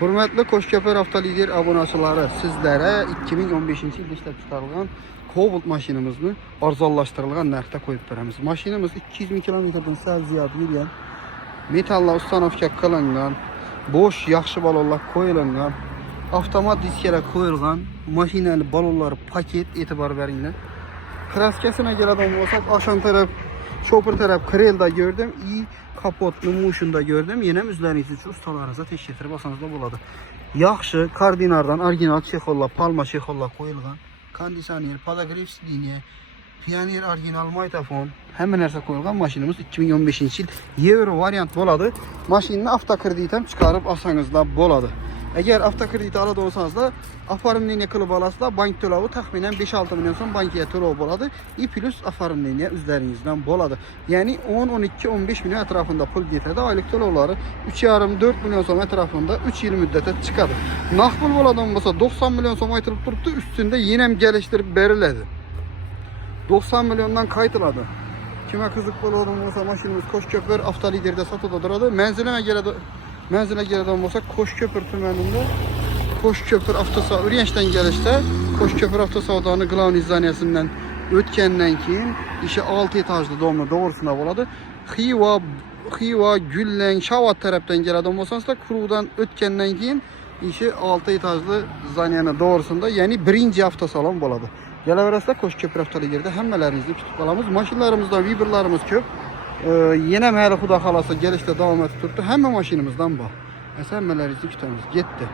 Hürmetli Koşköpür Avtolider abunəçiləri, sizlərə 2015-ci ildə işləb çıxarılan Cobalt maşinimizni arzallaşdırılған narxda qoyub verəmiz. Maşinimiz 200 min kilometrdən ziyad yürüyən, metalla ustanovka qılınğan, boş, yaxşı balonlar qoyulunğan, avtomat diskələ qoyulğan, maşinəli balonları paket etibar veringlər. Kraskasına gələn olsaq, aşan tərəf, şofer tərəf krelda gördüm, iyi kapotlu muşunda gördüm. Yenə üzləriniz üçün ustalarınıza təşkil edirib alsanız da buladı. Yaxşı, kardinardan orijinal çexollar, palma çexollar qoyulğan, kondisioner, podogref liniya, Pioneer orijinal maytafon, həmin нәрsə qoyulğan maşinimiz 2015-ci il euro variant boladı. Maşinini avtokreditəm çıxarıb alsanız da boladı. Eğer avtokrediti alad olsanız da aparım liniya qılıb alasınızda bank tölavı təxminən 5-6 milyon son bankaya tölav boladı. Plus aparım liniya üzlərinizdən boladı. Yəni 10, 12, 15 milyon ətrafında pul getirdi. Aylık tölavları 3,5-4 milyon son ətrafında 3 il müddətə çıxadı. Naqd boladan olmasa 90 milyon son aytılıb durubdu. Üstündə yenəm gəlişdirib verilədi. 90 milyondan kayıtladı. Kime kızık boladan olsa maşinimiz Koşköpür Avtolider'de satıda duradı. Mənzilə gələn olsa Koşköpür tümənində Koşköpür avtosağ Ürgençdən gəlişdə Koşköpür avtosağdanı Qılavun İzzaniyəsindən ötkəndən keyin işi 6 etajlı domlu doğrusuna boladı. Xiva, Gülləng, Şavat tərəfdən gələn olsanız da Kurudan ötkəndən keyin işi 6 etajlı zaniyanın doğrusunda, yəni birinci avtosalon boladı. Gələ Koşköpür Avtolider'də həmmələrinizi tutub qalamız. Maşinlərimizdən Viberlarımız köp. Yine məhəli xuda xalası gəlişdə davam etib tutdu. Həmmə maşinimizdən bax. Həmmələrinizi kütəmiz getdi.